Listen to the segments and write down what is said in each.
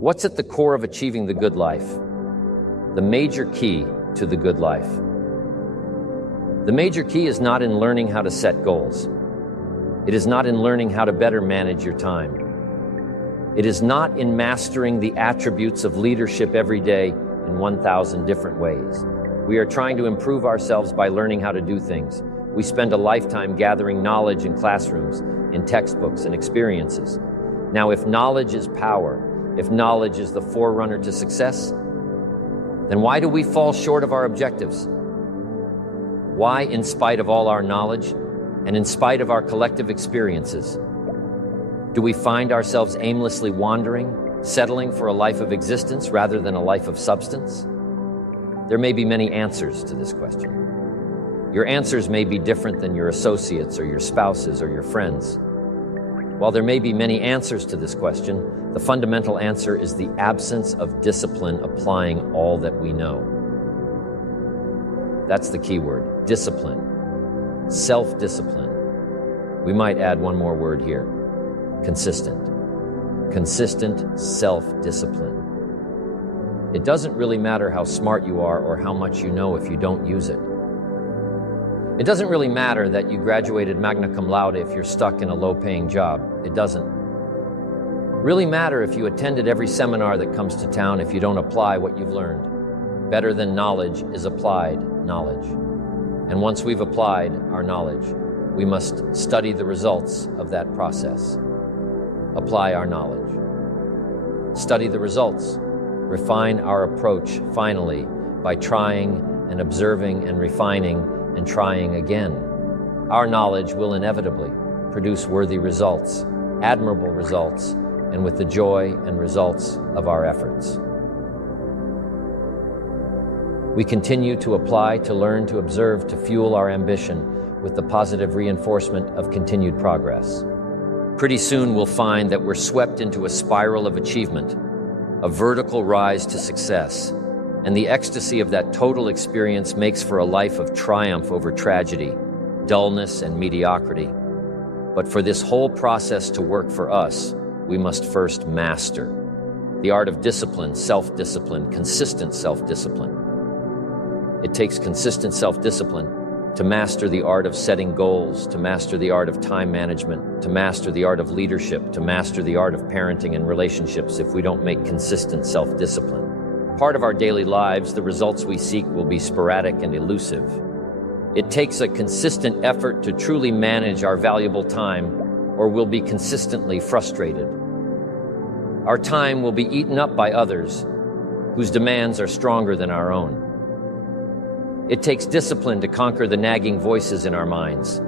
What's at the core of achieving the good life? The major key to the good life. The major key is not in learning how to set goals. It is not in learning how to better manage your time. It is not in mastering the attributes of leadership every day in 1,000 different ways. We are trying to improve ourselves by learning how to do things. We spend a lifetime gathering knowledge in classrooms, in textbooks and experiences. Now, if knowledge is power, if knowledge is the forerunner to success, then why do we fall short of our objectives? Why, in spite of all our knowledge and in spite of our collective experiences, do we find ourselves aimlessly wandering, settling for a life of existence rather than a life of substance? There may be many answers to this question. Your answers may be different than your associates or your spouses or your friends. While there may be many answers to this question, the fundamental answer is the absence of discipline applying all that we know. That's the key word, discipline, self-discipline. We might add one more word here, consistent. Consistent self-discipline. It doesn't really matter how smart you are or how much you know if you don't use it. It doesn't really matter that you graduated magna cum laude if you're stuck in a low-paying job. It doesn't really matter if you attended every seminar that comes to town if you don't apply what you've learned. Better than knowledge is applied knowledge. And once we've applied our knowledge, we must study the results of that process. Apply our knowledge. Study the results. Refine our approach finally by trying and observing and refining and trying again. Our knowledge will inevitably produce worthy results, admirable results, and with the joy and results of our efforts. We continue to apply, to learn, to observe, to fuel our ambition with the positive reinforcement of continued progress. Pretty soon we'll find that we're swept into a spiral of achievement, a vertical rise to success, and the ecstasy of that total experience makes for a life of triumph over tragedy, dullness, and mediocrity. But for this whole process to work for us, we must first master the art of discipline, self-discipline, consistent self-discipline. It takes consistent self-discipline to master the art of setting goals, to master the art of time management, to master the art of leadership, to master the art of parenting and relationships if we don't make consistent self-discipline. Part of our daily lives, the results we seek will be sporadic and elusive. It takes a consistent effort to truly manage our valuable time, or we'll be consistently frustrated. Our time will be eaten up by others whose demands are stronger than our own. It takes discipline to conquer the nagging voices in our minds.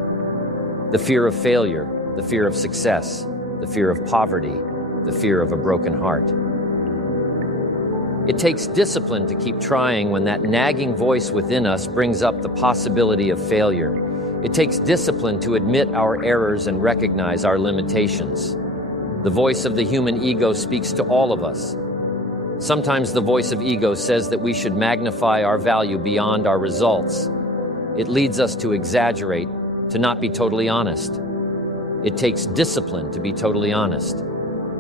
The fear of failure, the fear of success, the fear of poverty, the fear of a broken heart. It takes discipline to keep trying when that nagging voice within us brings up the possibility of failure. It takes discipline to admit our errors and recognize our limitations. The voice of the human ego speaks to all of us. Sometimes the voice of ego says that we should magnify our value beyond our results. It leads us to exaggerate, to not be totally honest. It takes discipline to be totally honest,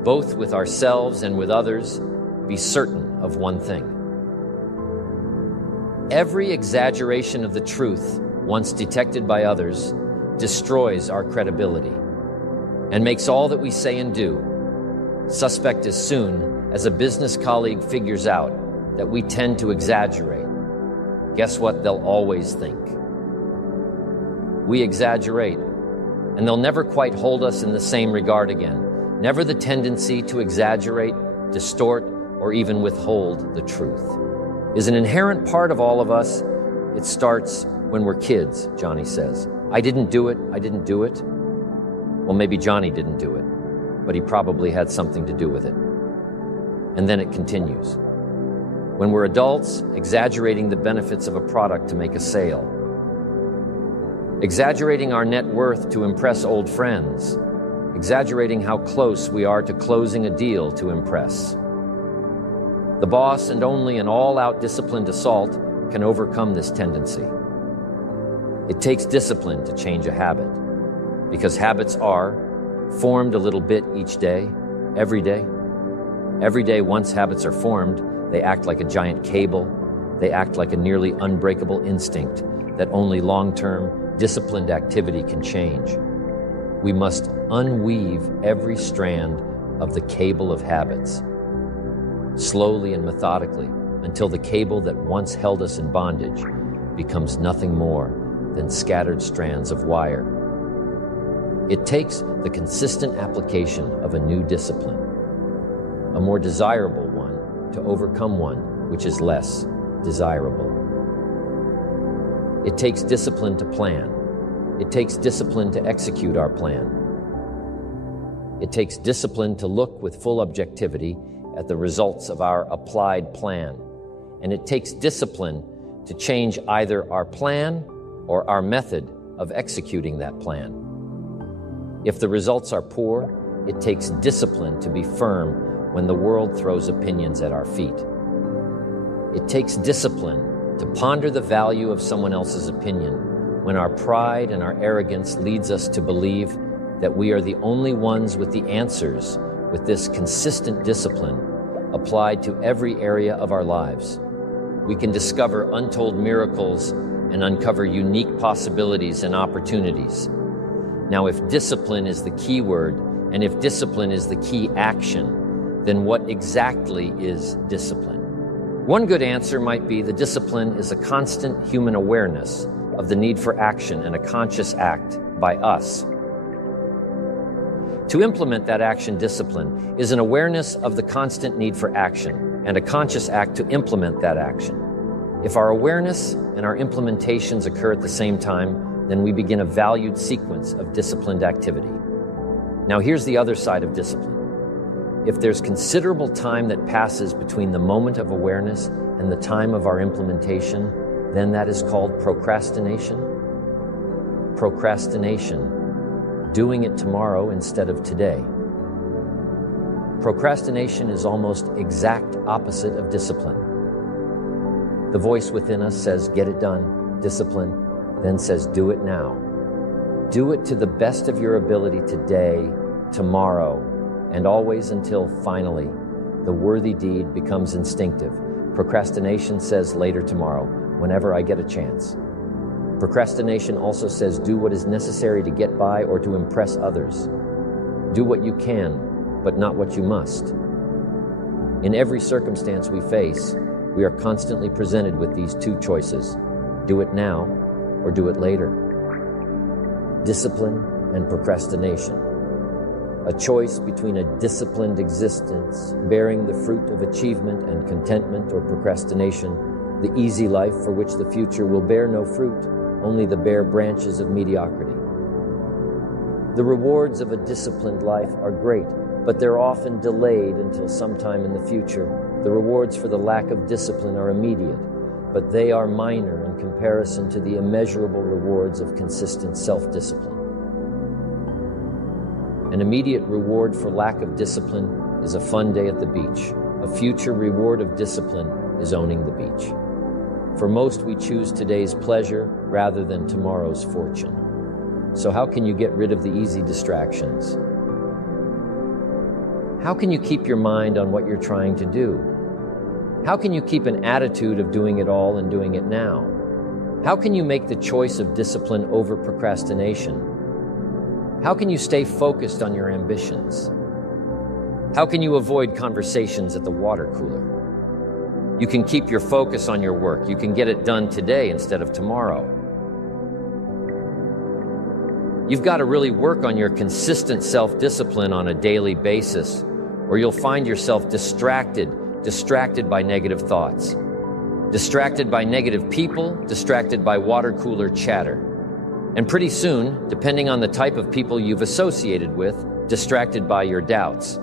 both with ourselves and with others. Be certain of one thing. Every exaggeration of the truth, once detected by others, destroys our credibility and makes all that we say and do suspect as soon as a business colleague figures out that we tend to exaggerate. Guess what they'll always think? We exaggerate, and they'll never quite hold us in the same regard again. Never the tendency to exaggerate, distort, or even withhold the truth is an inherent part of all of us. It starts when we're kids, Johnny says. I didn't do it. Well, maybe Johnny didn't do it, but he probably had something to do with it. And then it continues. When we're adults, exaggerating the benefits of a product to make a sale. Exaggerating our net worth to impress old friends. Exaggerating how close we are to closing a deal to impress. The boss and only an all-out disciplined assault can overcome this tendency. It takes discipline to change a habit, because habits are formed a little bit each day, every day. Every day, once habits are formed, they act like a giant cable. They act like a nearly unbreakable instinct that only long-term, disciplined activity can change. We must unweave every strand of the cable of habits, slowly and methodically, until the cable that once held us in bondage becomes nothing more than scattered strands of wire. It takes the consistent application of a new discipline, a more desirable one, to overcome one which is less desirable. It takes discipline to plan. It takes discipline to execute our plan. It takes discipline to look with full objectivity at the results of our applied plan. And it takes discipline to change either our plan or our method of executing that plan. If the results are poor, it takes discipline to be firm when the world throws opinions at our feet. It takes discipline to ponder the value of someone else's opinion when our pride and our arrogance leads us to believe that we are the only ones with the answers. With this consistent discipline applied to every area of our lives, we can discover untold miracles and uncover unique possibilities and opportunities. Now, if discipline is the key word, and if discipline is the key action, then what exactly is discipline? One good answer might be the discipline is a constant human awareness of the need for action and a conscious act by us. To implement that action, discipline is an awareness of the constant need for action and a conscious act to implement that action. If our awareness and our implementations occur at the same time, then we begin a valued sequence of disciplined activity. Now, here's the other side of discipline. If there's considerable time that passes between the moment of awareness and the time of our implementation, then that is called procrastination. Procrastination. Doing it tomorrow instead of today. Procrastination is almost exact opposite of discipline. The voice within us says, get it done. Discipline then says, do it now. Do it to the best of your ability today, tomorrow, and always until finally the worthy deed becomes instinctive. Procrastination says later tomorrow, whenever I get a chance. Procrastination also says do what is necessary to get by or to impress others. Do what you can, but not what you must. In every circumstance we face, we are constantly presented with these two choices. Do it now or do it later. Discipline and procrastination. A choice between a disciplined existence, bearing the fruit of achievement and contentment, or procrastination, the easy life for which the future will bear no fruit, only the bare branches of mediocrity. The rewards of a disciplined life are great, but they're often delayed until sometime in the future. The rewards for the lack of discipline are immediate, but they are minor in comparison to the immeasurable rewards of consistent self-discipline. An immediate reward for lack of discipline is a fun day at the beach. A future reward of discipline is owning the beach. For most, we choose today's pleasure rather than tomorrow's fortune. So how can you get rid of the easy distractions? How can you keep your mind on what you're trying to do? How can you keep an attitude of doing it all and doing it now? How can you make the choice of discipline over procrastination? How can you stay focused on your ambitions? How can you avoid conversations at the water cooler? You can keep your focus on your work. You can get it done today instead of tomorrow. You've got to really work on your consistent self-discipline on a daily basis, or you'll find yourself distracted by negative thoughts, distracted by negative people, distracted by water cooler chatter. And pretty soon, depending on the type of people you've associated with, distracted by your doubts.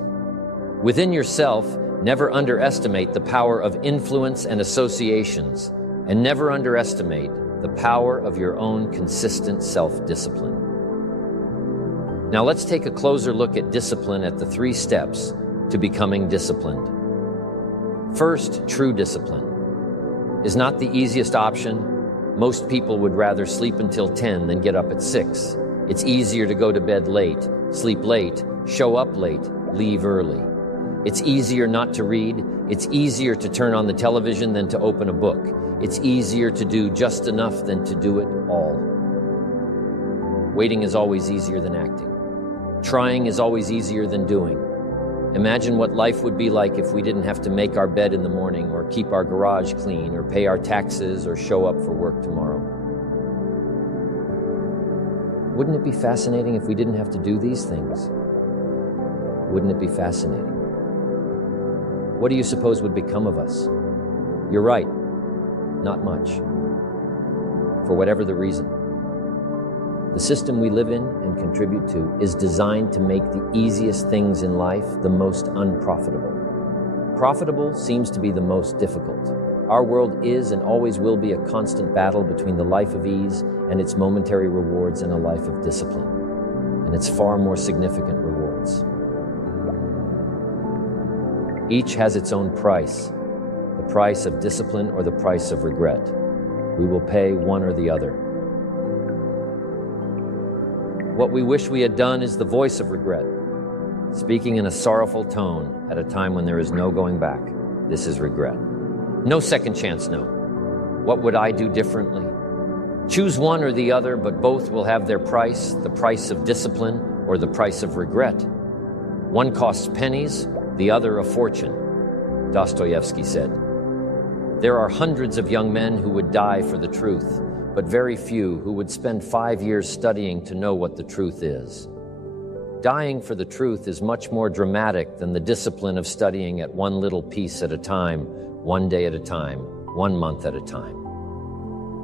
Within yourself, never underestimate the power of influence and associations, and never underestimate the power of your own consistent self-discipline. Now let's take a closer look at discipline at the 3 steps to becoming disciplined. First, true discipline is not the easiest option. Most people would rather sleep until 10 than get up at 6. It's easier to go to bed late, sleep late, show up late, leave early. It's easier not to read. It's easier to turn on the television than to open a book. It's easier to do just enough than to do it all. Waiting is always easier than acting. Trying is always easier than doing. Imagine what life would be like if we didn't have to make our bed in the morning, or keep our garage clean, or pay our taxes, or show up for work tomorrow. Wouldn't it be fascinating if we didn't have to do these things? Wouldn't it be fascinating? What do you suppose would become of us? You're right, not much. For whatever the reason. The system we live in and contribute to is designed to make the easiest things in life the most unprofitable. Profitable seems to be the most difficult. Our world is and always will be a constant battle between the life of ease and its momentary rewards and a life of discipline, and its far more significant rewards. Each has its own price, the price of discipline or the price of regret. We will pay one or the other. What we wish we had done is the voice of regret, speaking in a sorrowful tone at a time when there is no going back. This is regret. No second chance, no. What would I do differently? Choose one or the other, but both will have their price, the price of discipline or the price of regret. One costs pennies, the other a fortune, Dostoevsky said. There are hundreds of young men who would die for the truth, but very few who would spend 5 years studying to know what the truth is. Dying for the truth is much more dramatic than the discipline of studying at one little piece at a time, one day at a time, 1 month at a time.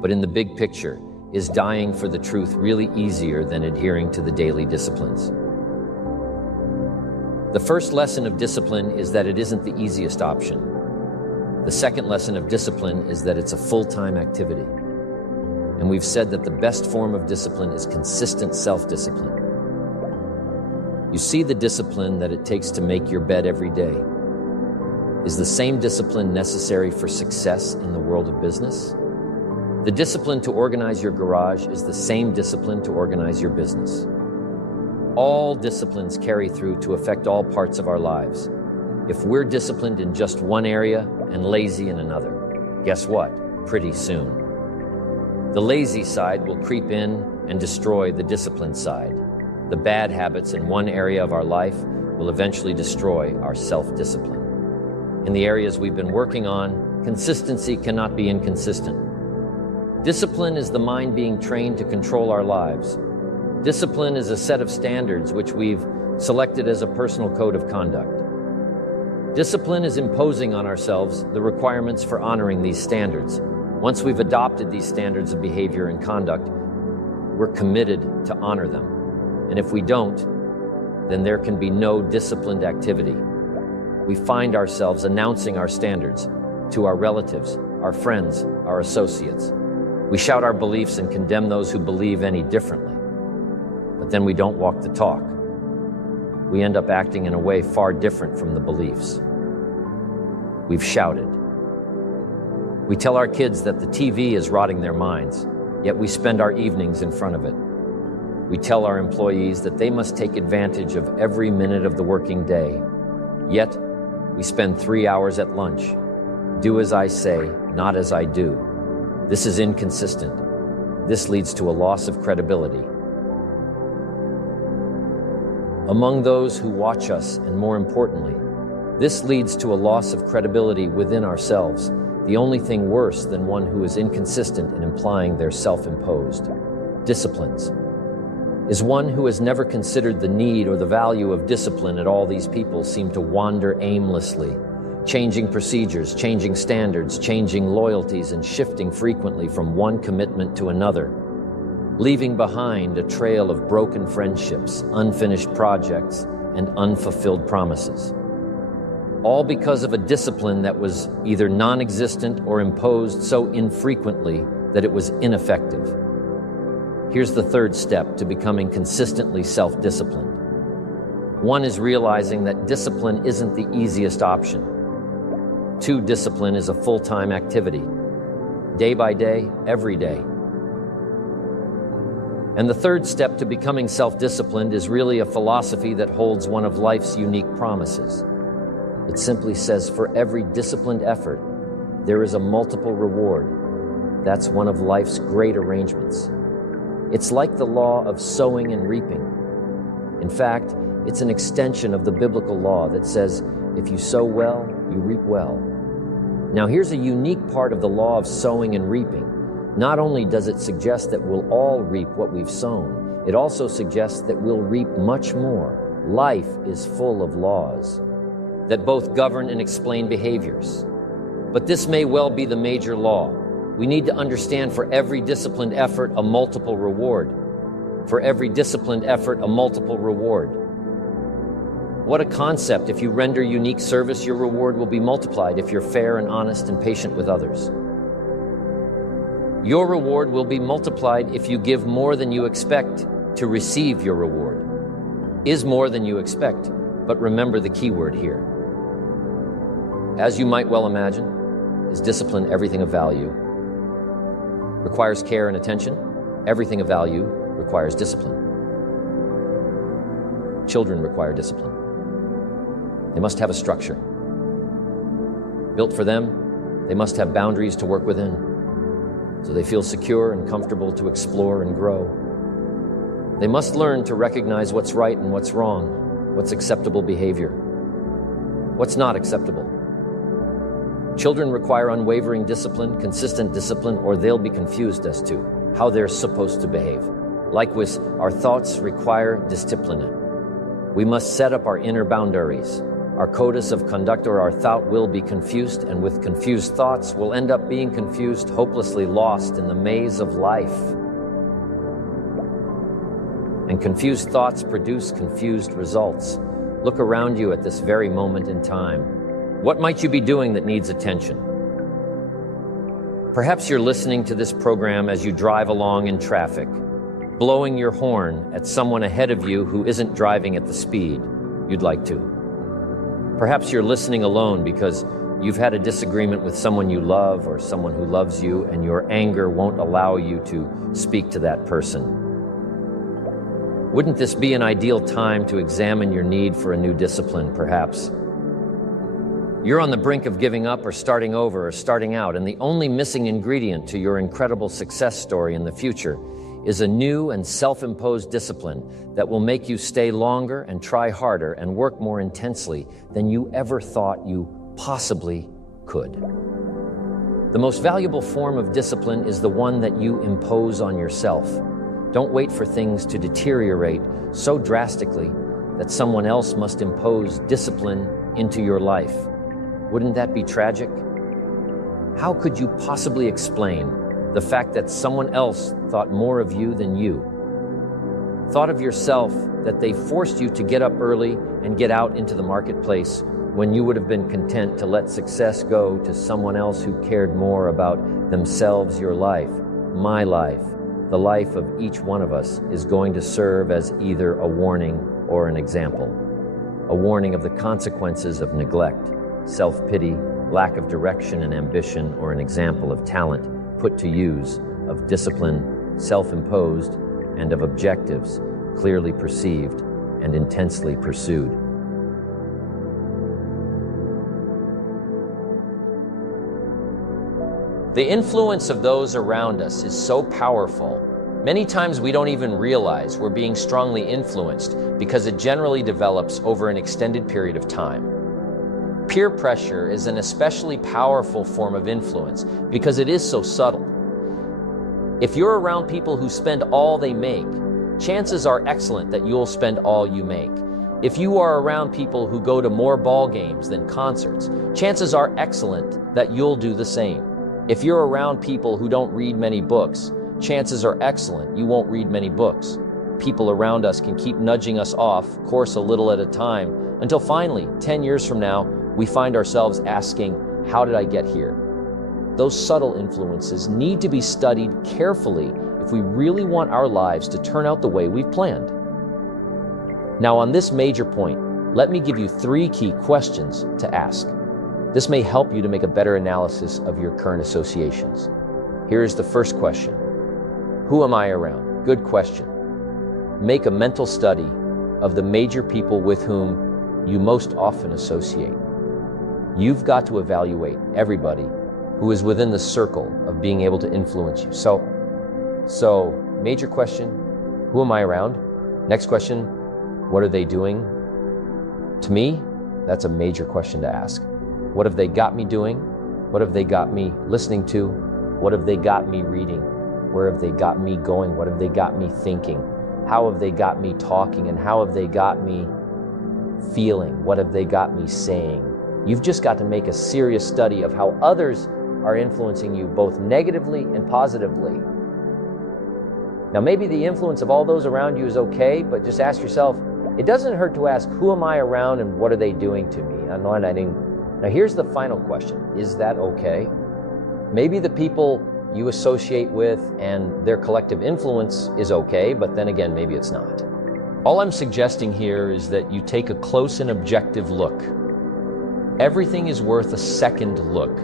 But in the big picture, is dying for the truth really easier than adhering to the daily disciplines? The first lesson of discipline is that it isn't the easiest option. The second lesson of discipline is that it's a full-time activity. And we've said that the best form of discipline is consistent self-discipline. You see, the discipline that it takes to make your bed every day is the same discipline necessary for success in the world of business. The discipline to organize your garage is the same discipline to organize your business. All disciplines carry through to affect all parts of our lives. If we're disciplined in just one area and lazy in another, guess what? Pretty soon, the lazy side will creep in and destroy the disciplined side. The bad habits in one area of our life will eventually destroy our self-discipline. In the areas we've been working on, consistency cannot be inconsistent. Discipline is the mind being trained to control our lives. Discipline is a set of standards which we've selected as a personal code of conduct. Discipline is imposing on ourselves the requirements for honoring these standards. Once we've adopted these standards of behavior and conduct, we're committed to honor them. And if we don't, then there can be no disciplined activity. We find ourselves announcing our standards to our relatives, our friends, our associates. We shout our beliefs and condemn those who believe any differently. But then we don't walk the talk. We end up acting in a way far different from the beliefs. We've shouted. We tell our kids that the TV is rotting their minds, yet we spend our evenings in front of it. We tell our employees that they must take advantage of every minute of the working day, yet we spend 3 hours at lunch. Do as I say, not as I do. This is inconsistent. This leads to a loss of credibility among those who watch us, and more importantly, this leads to a loss of credibility within ourselves. The only thing worse than one who is inconsistent in implying their self-imposed disciplines is one who has never considered the need or the value of discipline at all. These people seem to wander aimlessly, changing procedures, changing standards, changing loyalties, and shifting frequently from one commitment to another, leaving behind a trail of broken friendships, unfinished projects, and unfulfilled promises. All because of a discipline that was either non-existent or imposed so infrequently that it was ineffective. Here's the third step to becoming consistently self-disciplined. One is realizing that discipline isn't the easiest option. 2, discipline is a full-time activity, day by day, every day. And the third step to becoming self-disciplined is really a philosophy that holds one of life's unique promises. It simply says for every disciplined effort, there is a multiple reward. That's one of life's great arrangements. It's like the law of sowing and reaping. In fact, it's an extension of the biblical law that says, if you sow well, you reap well. Now, here's a unique part of the law of sowing and reaping. Not only does it suggest that we'll all reap what we've sown, it also suggests that we'll reap much more. Life is full of laws that both govern and explain behaviors. But this may well be the major law. We need to understand for every disciplined effort, a multiple reward. For every disciplined effort, a multiple reward. What a concept. If you render unique service, your reward will be multiplied if you're fair and honest and patient with others. Your reward will be multiplied if you give more than you expect to receive your reward. Is more than you expect, but remember the key word here. As you might well imagine, is discipline everything of value? Requires care and attention? Everything of value requires discipline. Children require discipline. They must have a structure. Built for them, they must have boundaries to work within, so they feel secure and comfortable to explore and grow. They must learn to recognize what's right and what's wrong, what's acceptable behavior, what's not acceptable. Children require unwavering discipline, consistent discipline, or they'll be confused as to how they're supposed to behave. Likewise, our thoughts require discipline. We must set up our inner boundaries. Our codes of conduct or our thought will be confused, and with confused thoughts, we'll end up being confused, hopelessly lost in the maze of life. And confused thoughts produce confused results. Look around you at this very moment in time. What might you be doing that needs attention? Perhaps you're listening to this program as you drive along in traffic, blowing your horn at someone ahead of you who isn't driving at the speed you'd like to. Perhaps you're listening alone because you've had a disagreement with someone you love or someone who loves you, and your anger won't allow you to speak to that person. Wouldn't this be an ideal time to examine your need for a new discipline, perhaps? You're on the brink of giving up or starting over or starting out, and the only missing ingredient to your incredible success story in the future is a new and self-imposed discipline that will make you stay longer and try harder and work more intensely than you ever thought you possibly could. The most valuable form of discipline is the one that you impose on yourself. Don't wait for things to deteriorate so drastically that someone else must impose discipline into your life. Wouldn't that be tragic? How could you possibly explain the fact that someone else thought more of you than you? Thought of yourself that they forced you to get up early and get out into the marketplace when you would have been content to let success go to someone else who cared more about themselves. Your life, my life, the life of each one of us is going to serve as either a warning or an example. A warning of the consequences of neglect, self-pity, lack of direction and ambition, or an example of talent put to use, of discipline, self-imposed, and of objectives clearly perceived and intensely pursued. The influence of those around us is so powerful. Many times we don't even realize we're being strongly influenced because it generally develops over an extended period of time. Peer pressure is an especially powerful form of influence because it is so subtle. If you're around people who spend all they make, chances are excellent that you'll spend all you make. If you are around people who go to more ball games than concerts, chances are excellent that you'll do the same. If you're around people who don't read many books, chances are excellent you won't read many books. People around us can keep nudging us off course a little at a time until finally, 10 years from now, we find ourselves asking, how did I get here? Those subtle influences need to be studied carefully if we really want our lives to turn out the way we've planned. Now, on this major point, let me give you 3 key questions to ask. This may help you to make a better analysis of your current associations. Here's the first question. Who am I around? Good question. Make a mental study of the major people with whom you most often associate. You've got to evaluate everybody who is within the circle of being able to influence you. So major question, who am I around? Next question, what are they doing? To me, that's a major question to ask. What have they got me doing? What have they got me listening to? What have they got me reading? Where have they got me going? What have they got me thinking? How have they got me talking? And how have they got me feeling? What have they got me saying? You've just got to make a serious study of how others are influencing you both negatively and positively. Now, maybe the influence of all those around you is okay, but just ask yourself, it doesn't hurt to ask, who am I around and what are they doing to me? Now, here's the final question. Is that okay? Maybe the people you associate with and their collective influence is okay, but then again, maybe it's not. All I'm suggesting here is that you take a close and objective look. Everything is worth a second look,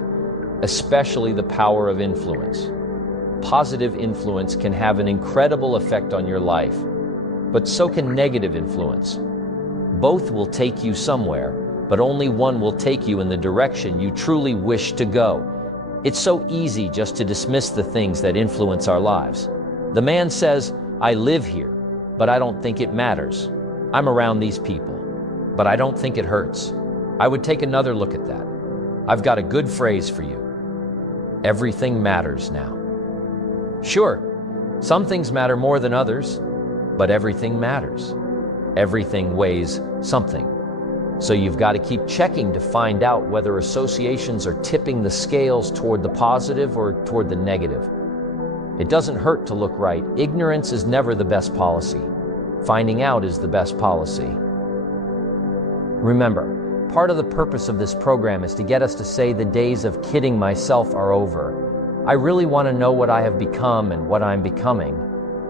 especially the power of influence. Positive influence can have an incredible effect on your life, but so can negative influence. Both will take you somewhere, but only one will take you in the direction you truly wish to go. It's so easy just to dismiss the things that influence our lives. The man says, I live here, but I don't think it matters. I'm around these people, but I don't think it hurts. I would take another look at that. I've got a good phrase for you. Everything matters now. Sure, some things matter more than others, but everything matters. Everything weighs something. So you've got to keep checking to find out whether associations are tipping the scales toward the positive or toward the negative. It doesn't hurt to look right. Ignorance is never the best policy. Finding out is the best policy. Remember, part of the purpose of this program is to get us to say the days of kidding myself are over. I really want to know what I have become and what I'm becoming.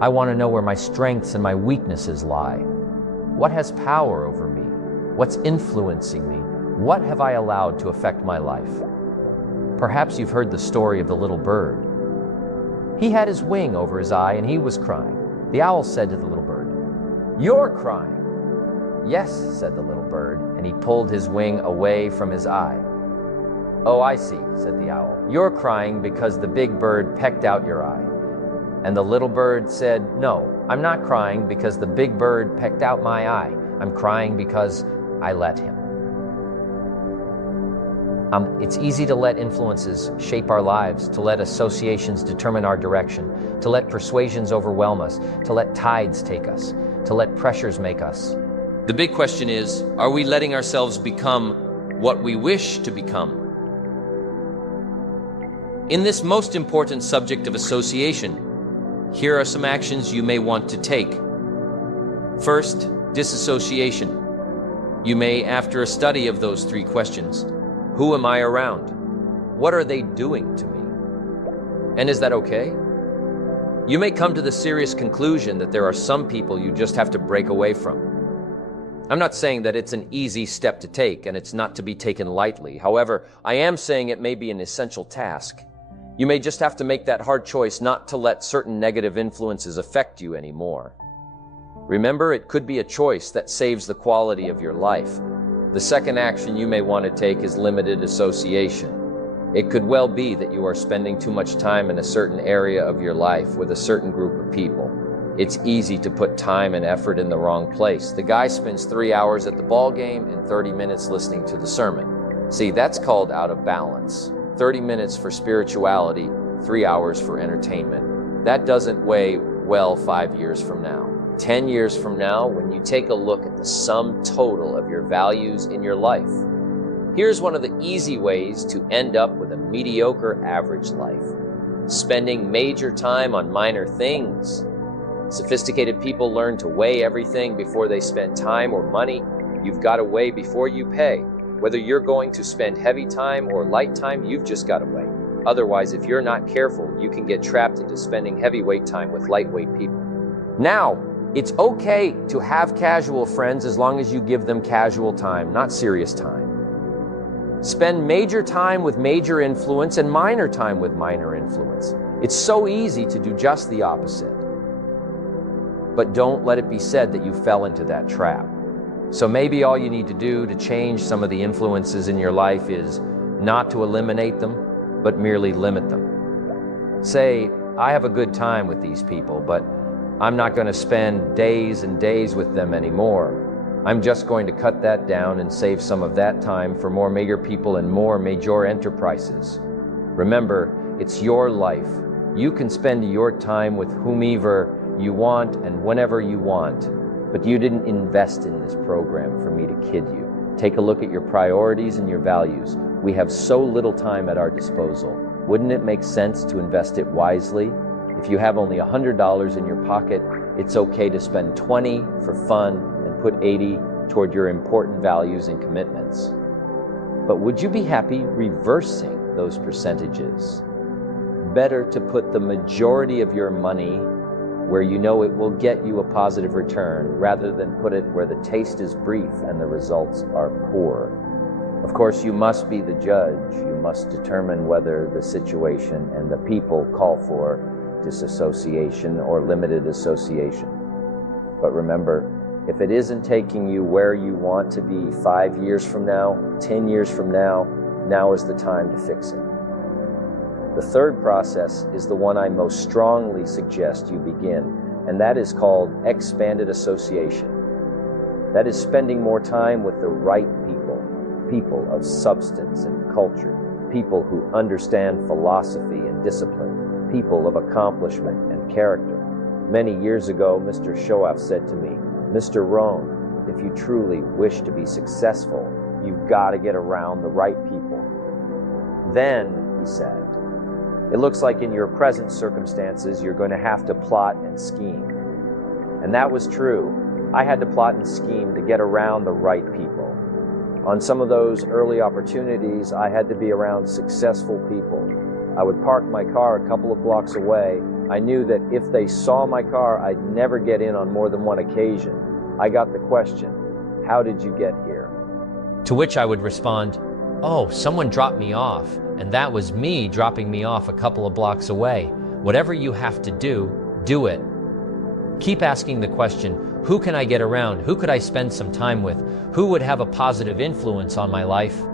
I want to know where my strengths and my weaknesses lie. What has power over me? What's influencing me? What have I allowed to affect my life? Perhaps you've heard the story of the little bird. He had his wing over his eye and he was crying. The owl said to the little bird, "You're crying." "Yes," said the little bird, and he pulled his wing away from his eye. "Oh, I see," said the owl. "You're crying because the big bird pecked out your eye." And the little bird said, "No, I'm not crying because the big bird pecked out my eye. I'm crying because I let him." It's easy to let influences shape our lives, to let associations determine our direction, to let persuasions overwhelm us, to let tides take us, to let pressures make us. The big question is, are we letting ourselves become what we wish to become? In this most important subject of association, here are some actions you may want to take. First, disassociation. You may, after a study of those three questions, who am I around? What are they doing to me? And is that okay? You may come to the serious conclusion that there are some people you just have to break away from. I'm not saying that it's an easy step to take and it's not to be taken lightly. However, I am saying it may be an essential task. You may just have to make that hard choice not to let certain negative influences affect you anymore. Remember, it could be a choice that saves the quality of your life. The second action you may want to take is limited association. It could well be that you are spending too much time in a certain area of your life with a certain group of people. It's easy to put time and effort in the wrong place. The guy spends 3 hours at the ball game and 30 minutes listening to the sermon. See, that's called out of balance. 30 minutes for spirituality, 3 hours for entertainment. That doesn't weigh well 5 years from now. 10 years from now, when you take a look at the sum total of your values in your life, here's one of the easy ways to end up with a mediocre average life. Spending major time on minor things. Sophisticated people learn to weigh everything before they spend time or money. You've got to weigh before you pay. Whether you're going to spend heavy time or light time, you've just got to weigh. Otherwise, if you're not careful, you can get trapped into spending heavyweight time with lightweight people. Now, it's okay to have casual friends as long as you give them casual time, not serious time. Spend major time with major influence and minor time with minor influence. It's so easy to do just the opposite. But don't let it be said that you fell into that trap. So maybe all you need to do to change some of the influences in your life is not to eliminate them, but merely limit them. Say, I have a good time with these people, but I'm not going to spend days and days with them anymore. I'm just going to cut that down and save some of that time for more major people and more major enterprises. Remember, it's your life. You can spend your time with whomever you want and whenever you want. But you didn't invest in this program for me to kid you. Take a look at your priorities and your values. We have so little time at our disposal. Wouldn't it make sense to invest it wisely? If you have only $100 in your pocket, it's okay to spend $20 for fun and put $80 toward your important values and commitments. But would you be happy reversing those percentages? Better to put the majority of your money where you know it will get you a positive return, rather than put it where the taste is brief and the results are poor. Of course, you must be the judge. You must determine whether the situation and the people call for disassociation or limited association. But remember, if it isn't taking you where you want to be 5 years from now, 10 years from now, now is the time to fix it. The third process is the one I most strongly suggest you begin, and that is called expanded association. That is spending more time with the right people, people of substance and culture, people who understand philosophy and discipline, people of accomplishment and character. Many years ago, Mr. Shoaff said to me, "Mr. Rohn, if you truly wish to be successful, you've got to get around the right people." Then, he said, it looks like in your present circumstances, you're going to have to plot and scheme. And that was true. I had to plot and scheme to get around the right people. On some of those early opportunities, I had to be around successful people. I would park my car a couple of blocks away. I knew that if they saw my car, I'd never get in on more than one occasion. I got the question, "How did you get here?" To which I would respond, "Oh, someone dropped me off, and that was me dropping me off a couple of blocks away. Whatever you have to do, do it." Keep asking the question, who can I get around? Who could I spend some time with? Who would have a positive influence on my life?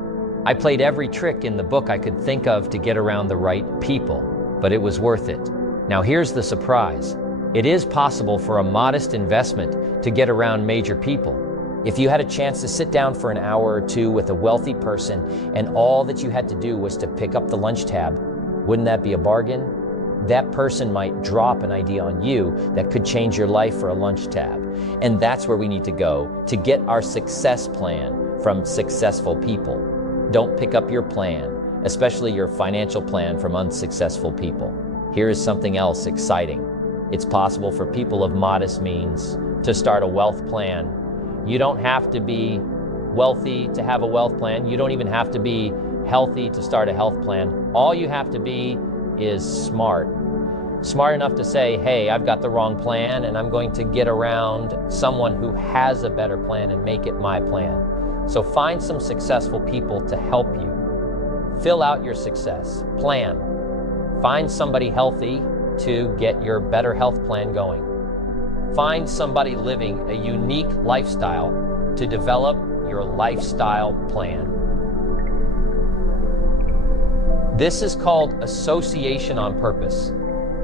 I played every trick in the book I could think of to get around the right people, but it was worth it. Now here's the surprise. It is possible for a modest investment to get around major people. If you had a chance to sit down for an hour or two with a wealthy person and all that you had to do was to pick up the lunch tab, wouldn't that be a bargain? That person might drop an idea on you that could change your life for a lunch tab. And that's where we need to go to get our success plan from successful people. Don't pick up your plan, especially your financial plan, from unsuccessful people. Here is something else exciting. It's possible for people of modest means to start a wealth plan. You don't have to be wealthy to have a wealth plan. You don't even have to be healthy to start a health plan. All you have to be is smart. Smart enough to say, hey, I've got the wrong plan and I'm going to get around someone who has a better plan and make it my plan. So find some successful people to help you. Fill out your success plan. Find somebody healthy to get your better health plan going. Find somebody living a unique lifestyle to develop your lifestyle plan. This is called association on purpose.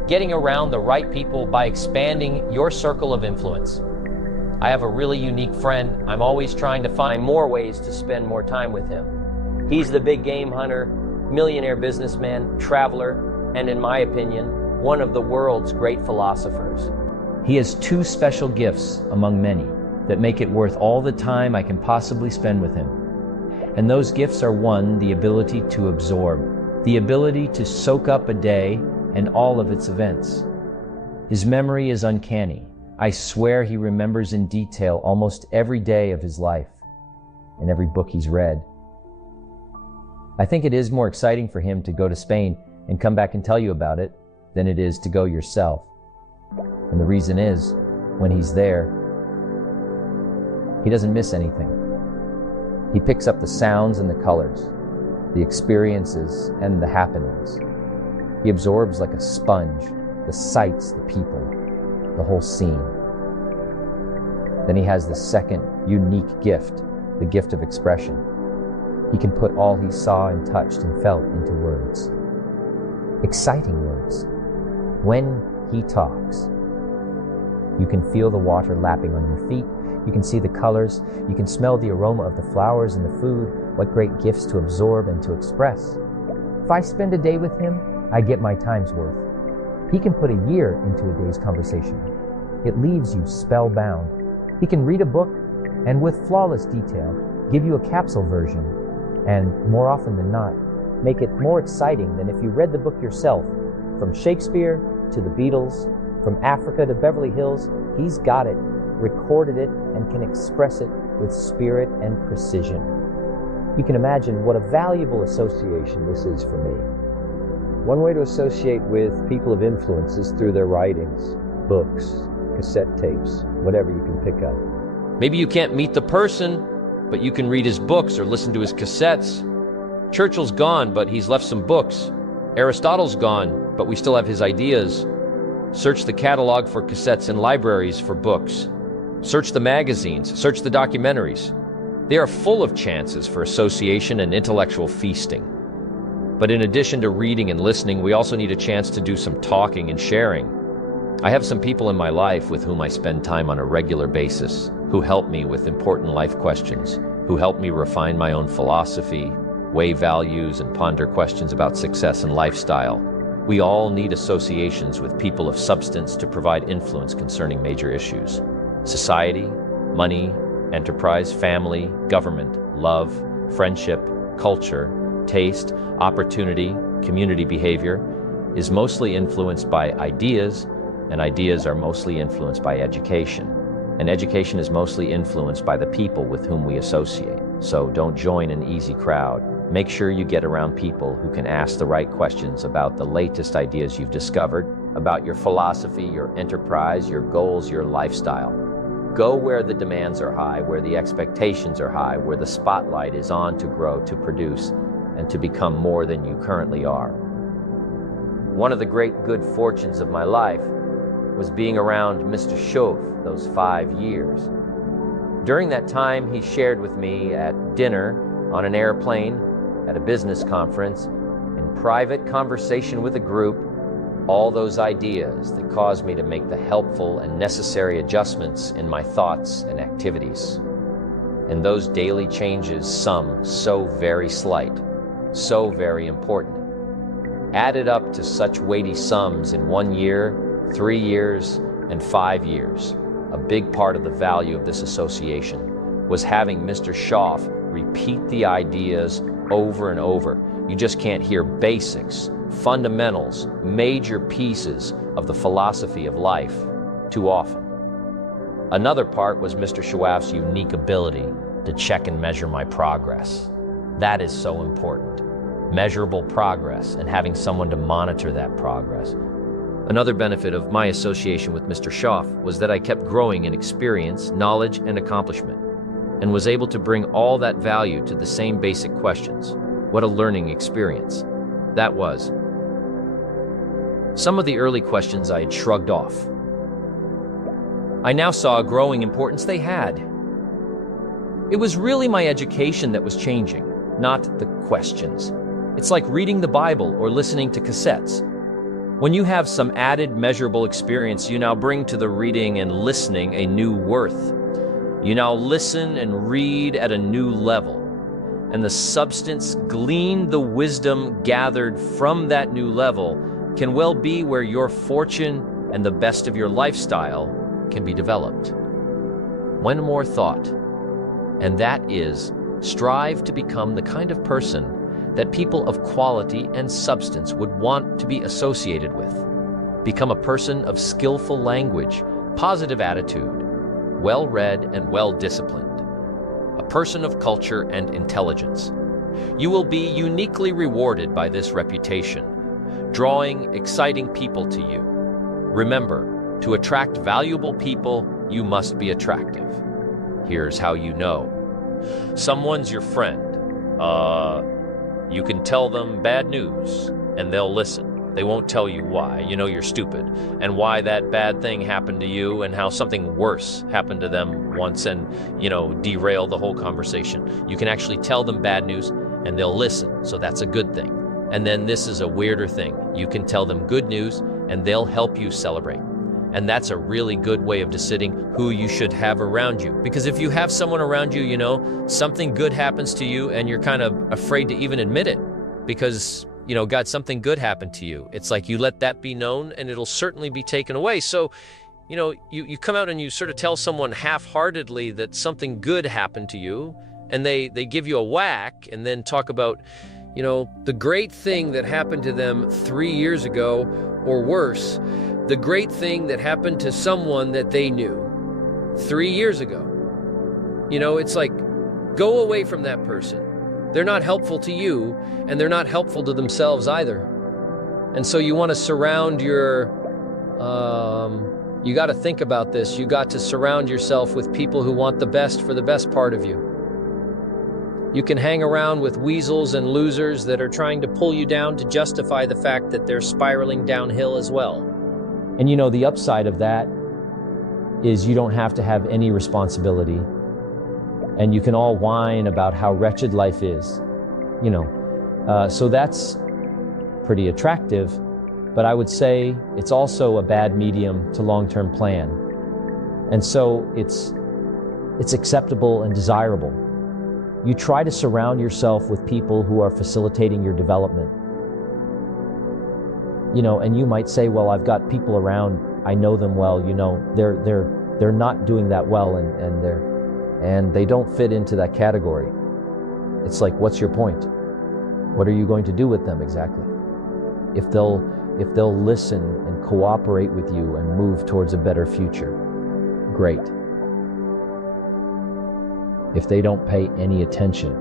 Getting around the right people by expanding your circle of influence. I have a really unique friend. I'm always trying to find more ways to spend more time with him. He's the big game hunter, millionaire businessman, traveler, and in my opinion, one of the world's great philosophers. He has two special gifts among many that make it worth all the time I can possibly spend with him. And those gifts are, one, the ability to absorb, the ability to soak up a day and all of its events. His memory is uncanny. I swear he remembers in detail almost every day of his life and every book he's read. I think it is more exciting for him to go to Spain and come back and tell you about it than it is to go yourself. And the reason is, when he's there, he doesn't miss anything. He picks up the sounds and the colors, the experiences and the happenings. He absorbs like a sponge, the sights, the people, the whole scene. Then he has the second unique gift, the gift of expression. He can put all he saw and touched and felt into words. Exciting words. When he talks, you can feel the water lapping on your feet. You can see the colors. You can smell the aroma of the flowers and the food. What great gifts to absorb and to express. If I spend a day with him, I get my time's worth. He can put a year into a day's conversation. It leaves you spellbound. He can read a book and with flawless detail give you a capsule version, and more often than not, make it more exciting than if you read the book yourself. From Shakespeare to the Beatles, from Africa to Beverly Hills, he's got it, recorded it, and can express it with spirit and precision. You can imagine what a valuable association this is for me. One way to associate with people of influence is through their writings, books, cassette tapes, whatever you can pick up. Maybe you can't meet the person, but you can read his books or listen to his cassettes. Churchill's gone, but he's left some books. Aristotle's gone, but we still have his ideas. Search the catalog for cassettes in libraries for books. Search the magazines, search the documentaries. They are full of chances for association and intellectual feasting. But in addition to reading and listening, we also need a chance to do some talking and sharing. I have some people in my life with whom I spend time on a regular basis, who help me with important life questions, who help me refine my own philosophy, weigh values, and ponder questions about success and lifestyle. We all need associations with people of substance to provide influence concerning major issues. Society, money, enterprise, family, government, love, friendship, culture, taste, opportunity, community behavior is mostly influenced by ideas, and ideas are mostly influenced by education. And education is mostly influenced by the people with whom we associate. So don't join an easy crowd. Make sure you get around people who can ask the right questions about the latest ideas you've discovered, about your philosophy, your enterprise, your goals, your lifestyle. Go where the demands are high, where the expectations are high, where the spotlight is on to grow, to produce, and to become more than you currently are. One of the great good fortunes of my life was being around Mr. Shove those 5 years. During that time, he shared with me at dinner, on an airplane, at a business conference, in private conversation with a group, all those ideas that caused me to make the helpful and necessary adjustments in my thoughts and activities. And those daily changes, some so very slight, so very important, added up to such weighty sums in 1 year, 3 years, and 5 years. A big part of the value of this association was having Mr. Schaff repeat the ideas over and over. You just can't hear basics, fundamentals, major pieces of the philosophy of life too often. Another part was Mr. Schaff's unique ability to check and measure my progress. That is so important. Measurable progress and having someone to monitor that progress. Another benefit of my association with Mr. Schaff was that I kept growing in experience, knowledge, and accomplishment, and was able to bring all that value to the same basic questions. What a learning experience that was. Some of the early questions I had shrugged off. I now saw a growing importance they had. It was really my education that was changing, not the questions. It's like reading the Bible or listening to cassettes. When you have some added measurable experience, you now bring to the reading and listening a new worth. You now listen and read at a new level. And the substance gleaned, the wisdom gathered from that new level can well be where your fortune and the best of your lifestyle can be developed. One more thought, and that is strive to become the kind of person that people of quality and substance would want to be associated with. Become a person of skillful language, positive attitude, well-read and well-disciplined, a person of culture and intelligence. You will be uniquely rewarded by this reputation, drawing exciting people to you. Remember, to attract valuable people, you must be attractive. Here's how you know. Someone's your friend. You can tell them bad news, and they'll listen. They won't tell you why. You know you're stupid, and why that bad thing happened to you, and how something worse happened to them once, and, derail the whole conversation. You can actually tell them bad news, and they'll listen, so that's a good thing. And then this is a weirder thing. You can tell them good news, and they'll help you celebrate. And that's a really good way of deciding who you should have around you. Because if you have someone around you, something good happens to you, and you're kind of afraid to even admit it because, God, something good happened to you. It's like you let that be known, and it'll certainly be taken away. So, you come out and you sort of tell someone half-heartedly that something good happened to you, and they give you a whack, and then talk about, the great thing that happened to them 3 years ago, or worse, the great thing that happened to someone that they knew 3 years ago. It's like, go away from that person. They're not helpful to you, and they're not helpful to themselves either. And so you want to surround you got to think about this. You got to surround yourself with people who want the best for the best part of you. You can hang around with weasels and losers that are trying to pull you down to justify the fact that they're spiraling downhill as well. And the upside of that is you don't have to have any responsibility, and you can all whine about how wretched life is, so that's pretty attractive, but I would say it's also a bad medium to long-term plan. And so it's acceptable and desirable. You try to surround yourself with people who are facilitating your development. And you might say, well, I've got people around, I know them well, they're not doing that well, and they don't fit into that category. It's like, what's your point? What are you going to do with them exactly? If they'll listen and cooperate with you and move towards a better future, great. If they don't pay any attention,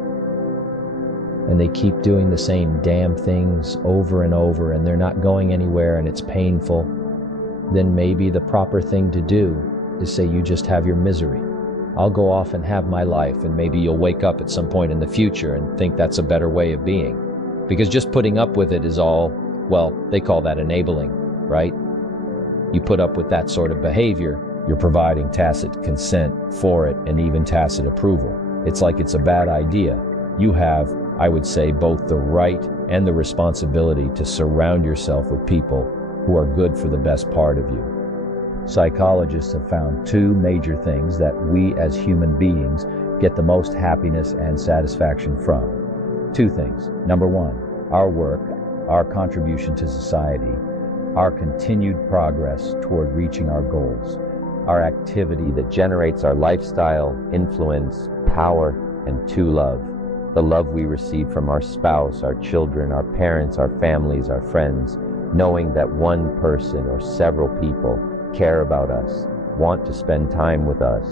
and they keep doing the same damn things over and over, and they're not going anywhere, and it's painful, then maybe the proper thing to do is say, you just have your misery. I'll go off and have my life, and maybe you'll wake up at some point in the future and think that's a better way of being. Because just putting up with it is all, well, they call that enabling, right? You put up with that sort of behavior, you're providing tacit consent for it, and even tacit approval. It's like it's a bad idea. You have, I would say, both the right and the responsibility to surround yourself with people who are good for the best part of you. Psychologists have found two major things that we as human beings get the most happiness and satisfaction from. Two things. Number one, our work, our contribution to society, our continued progress toward reaching our goals, our activity that generates our lifestyle, influence, power, and true love. The love we receive from our spouse, our children, our parents, our families, our friends, knowing that one person or several people care about us, want to spend time with us.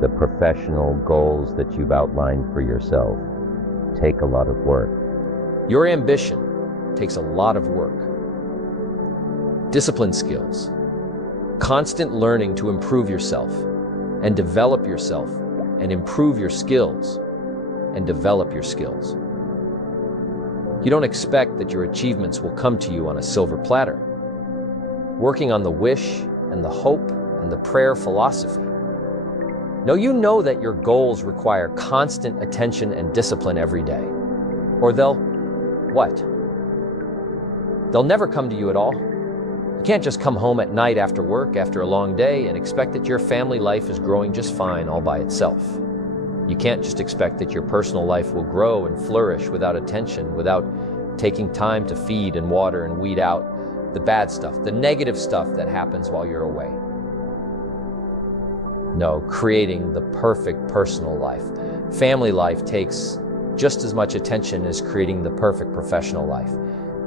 The professional goals that you've outlined for yourself take a lot of work. Your ambition takes a lot of work. Discipline skills, constant learning to improve yourself and develop yourself, and improve your skills and develop your skills. You don't expect that your achievements will come to you on a silver platter. Working on the wish and the hope and the prayer philosophy. No, you know that your goals require constant attention and discipline every day. Or they'll, what? They'll never come to you at all. You can't just come home at night after work, after a long day, and expect that your family life is growing just fine all by itself. You can't just expect that your personal life will grow and flourish without attention, without taking time to feed and water and weed out the bad stuff, the negative stuff that happens while you're away. No, creating the perfect personal life. Family life takes just as much attention as creating the perfect professional life.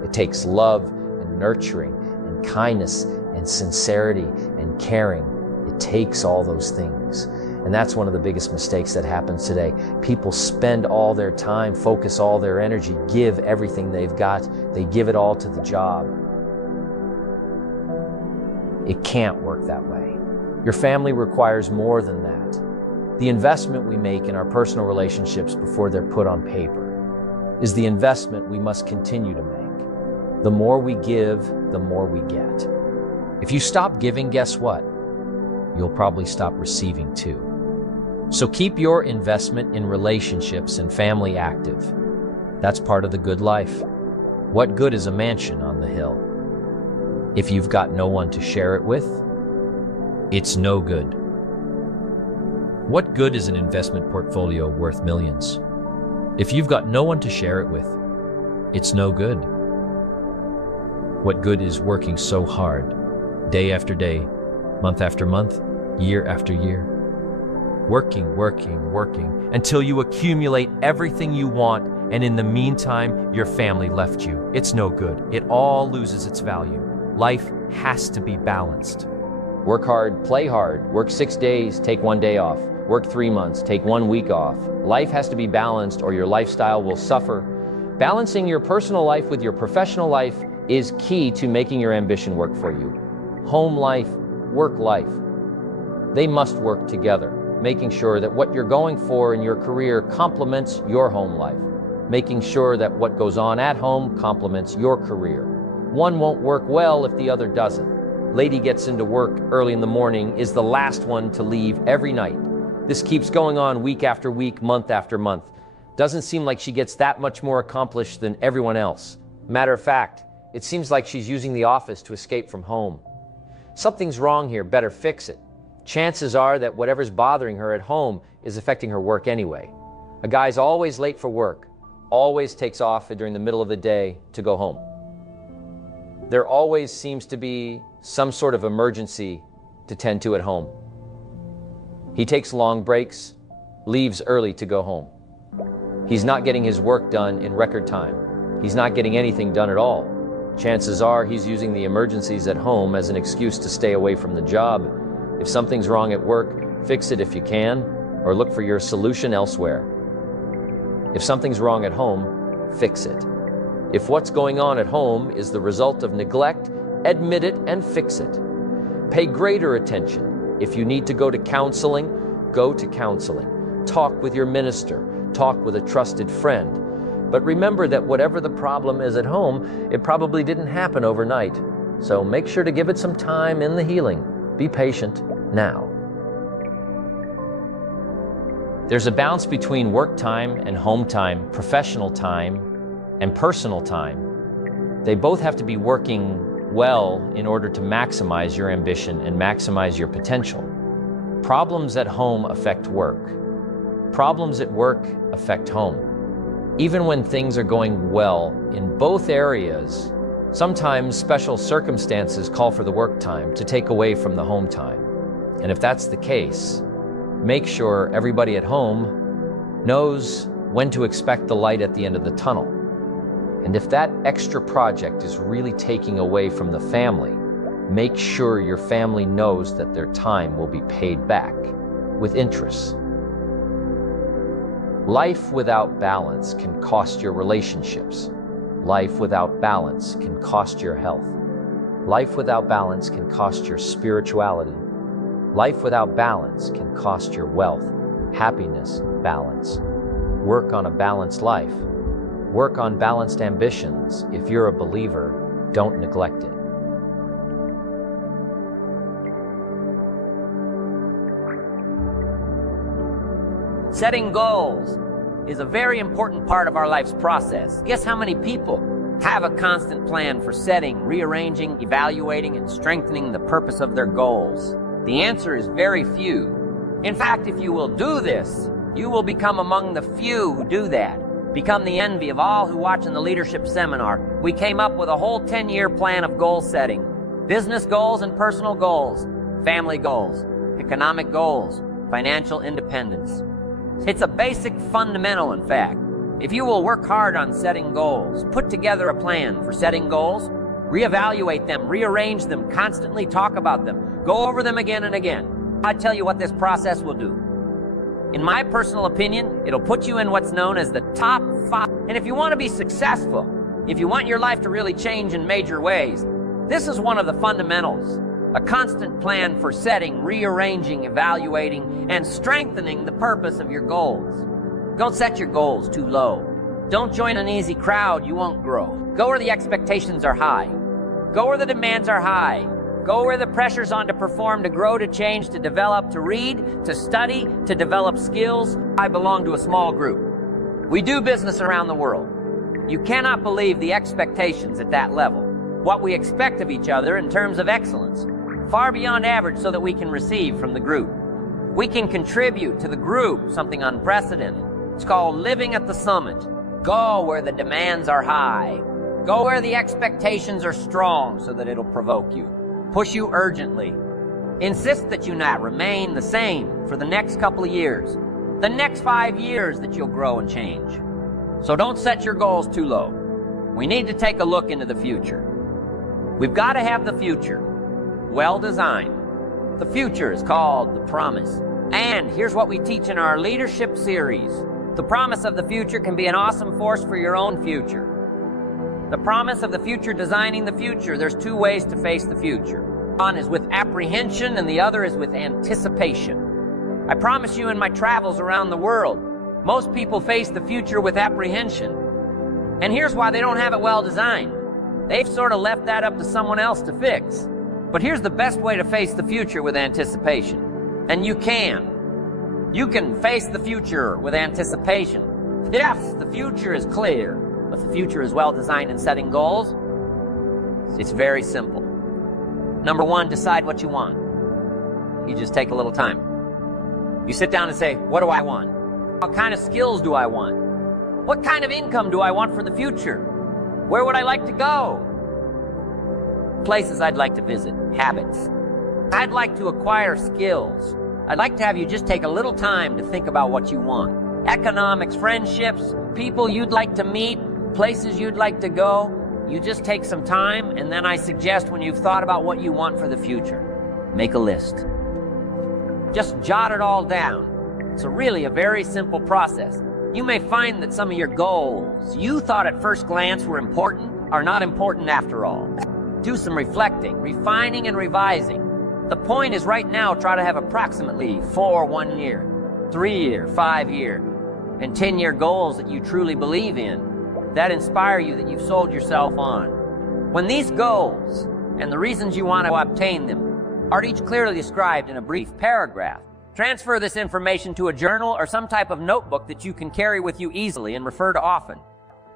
It takes love and nurturing and kindness and sincerity and caring. It takes all those things. And that's one of the biggest mistakes that happens today. People spend all their time, focus all their energy, give everything they've got. They give it all to the job. It can't work that way. Your family requires more than that. The investment we make in our personal relationships before they're put on paper is the investment we must continue to make. The more we give, the more we get. If you stop giving, guess what? You'll probably stop receiving too. So keep your investment in relationships and family active. That's part of the good life. What good is a mansion on the hill if you've got no one to share it with? It's no good. What good is an investment portfolio worth millions if you've got no one to share it with? It's no good. What good is working so hard, day after day, month after month, year after year? Working until you accumulate everything you want, and in the meantime, your family left you. It's no good. It all loses its value. Life has to be balanced. Work hard, play hard. Work 6 days, take 1 day off. Work 3 months, take 1 week off. Life has to be balanced or your lifestyle will suffer. Balancing your personal life with your professional life is key to making your ambition work for you. Home life, work life. They must work together, making sure that what you're going for in your career complements your home life, making sure that what goes on at home complements your career. One won't work well if the other doesn't. Lady gets into work early in the morning, is the last one to leave every night. This keeps going on week after week, month after month. Doesn't seem like she gets that much more accomplished than everyone else. Matter of fact, it seems like she's using the office to escape from home. Something's wrong here, better fix it. Chances are that whatever's bothering her at home is affecting her work anyway. A guy's always late for work, always takes off during the middle of the day to go home. There always seems to be some sort of emergency to tend to at home. He takes long breaks, leaves early to go home. He's not getting his work done in record time. He's not getting anything done at all. Chances are he's using the emergencies at home as an excuse to stay away from the job. If something's wrong at work, fix it if you can, or look for your solution elsewhere. If something's wrong at home, fix it. If what's going on at home is the result of neglect, admit it and fix it. Pay greater attention. If you need to go to counseling, go to counseling. Talk with your minister. Talk with a trusted friend. But remember that whatever the problem is at home, it probably didn't happen overnight. So make sure to give it some time in the healing. Be patient now. There's a balance between work time and home time, professional time and personal time. They both have to be working well in order to maximize your ambition and maximize your potential. Problems at home affect work. Problems at work affect home. Even when things are going well in both areas, sometimes special circumstances call for the work time to take away from the home time. And if that's the case, make sure everybody at home knows when to expect the light at the end of the tunnel. And if that extra project is really taking away from the family, make sure your family knows that their time will be paid back with interest. Life without balance can cost your relationships. Life without balance can cost your health. Life without balance can cost your spirituality. Life without balance can cost your wealth, happiness, balance. Work on a balanced life. Work on balanced ambitions. If you're a believer, don't neglect it. Setting goals is a very important part of our life's process. Guess how many people have a constant plan for setting, rearranging, evaluating, and strengthening the purpose of their goals? The answer is very few. In fact, if you will do this, you will become among the few who do that. Become the envy of all who watch in the leadership seminar. We came up with a whole 10-year plan of goal setting. Business goals and personal goals, family goals, economic goals, financial independence. It's a basic fundamental, in fact. If you will work hard on setting goals, put together a plan for setting goals, reevaluate them, rearrange them, constantly talk about them, go over them again and again, I tell you what this process will do. In my personal opinion, it'll put you in what's known as the top 5. And if you want to be successful, if you want your life to really change in major ways, this is one of the fundamentals. A constant plan for setting, rearranging, evaluating, and strengthening the purpose of your goals. Don't set your goals too low. Don't join an easy crowd, you won't grow. Go where the expectations are high. Go where the demands are high. Go where the pressure's on to perform, to grow, to change, to develop, to read, to study, to develop skills. I belong to a small group. We do business around the world. You cannot believe the expectations at that level. What we expect of each other in terms of excellence. Far beyond average so that we can receive from the group. We can contribute to the group something unprecedented. It's called living at the summit. Go where the demands are high. Go where the expectations are strong so that it'll provoke you, push you urgently. Insist that you not remain the same for the next couple of years, the next 5 years that you'll grow and change. So don't set your goals too low. We need to take a look into the future. We've got to have the future well designed. The future is called the promise. And here's what we teach in our leadership series. The promise of the future can be an awesome force for your own future. The promise of the future, designing the future. There's two ways to face the future. One is with apprehension and the other is with anticipation. I promise you, in my travels around the world, most people face the future with apprehension. And here's why: they don't have it well designed. They've sort of left that up to someone else to fix. But here's the best way to face the future with anticipation. And you can. You can face the future with anticipation. Yes, the future is clear, but the future is well designed in setting goals. It's very simple. Number one, decide what you want. You just take a little time. You sit down and say, what do I want? What kind of skills do I want? What kind of income do I want for the future? Where would I like to go? Places I'd like to visit. Habits. I'd like to acquire skills. I'd like to have you just take a little time to think about what you want. Economics, friendships, people you'd like to meet, places you'd like to go. You just take some time, and then I suggest, when you've thought about what you want for the future, make a list. Just jot it all down. It's really a very simple process. You may find that some of your goals you thought at first glance were important are not important after all. Do some reflecting, refining, and revising. The point is, right now, try to have approximately 4 1-year, 3-year, 5-year, and 10-year goals that you truly believe in, that inspire you, that you've sold yourself on. When these goals and the reasons you want to obtain them are each clearly described in a brief paragraph, transfer this information to a journal or some type of notebook that you can carry with you easily and refer to often.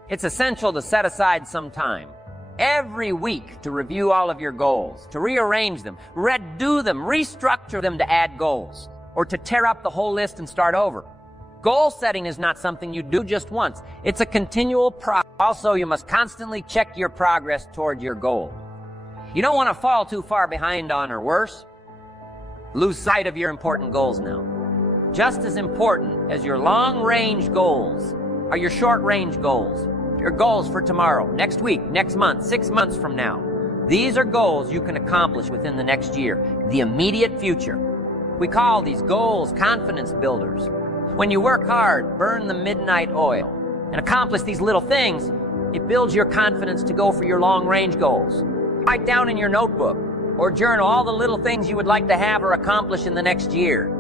It's essential to set aside some time every week to review all of your goals, to rearrange them, redo them, restructure them to add goals, or to tear up the whole list and start over. Goal setting is not something you do just once. It's a continual process. Also, you must constantly check your progress toward your goal. You don't want to fall too far behind on, or worse, lose sight of your important goals now. Just as important as your long-range goals are your short-range goals. Your goals for tomorrow, next week, next month, 6 months from now. These are goals you can accomplish within the next year, the immediate future. We call these goals confidence builders. When you work hard, burn the midnight oil, and accomplish these little things, it builds your confidence to go for your long-range goals. Write down in your notebook or journal all the little things you would like to have or accomplish in the next year.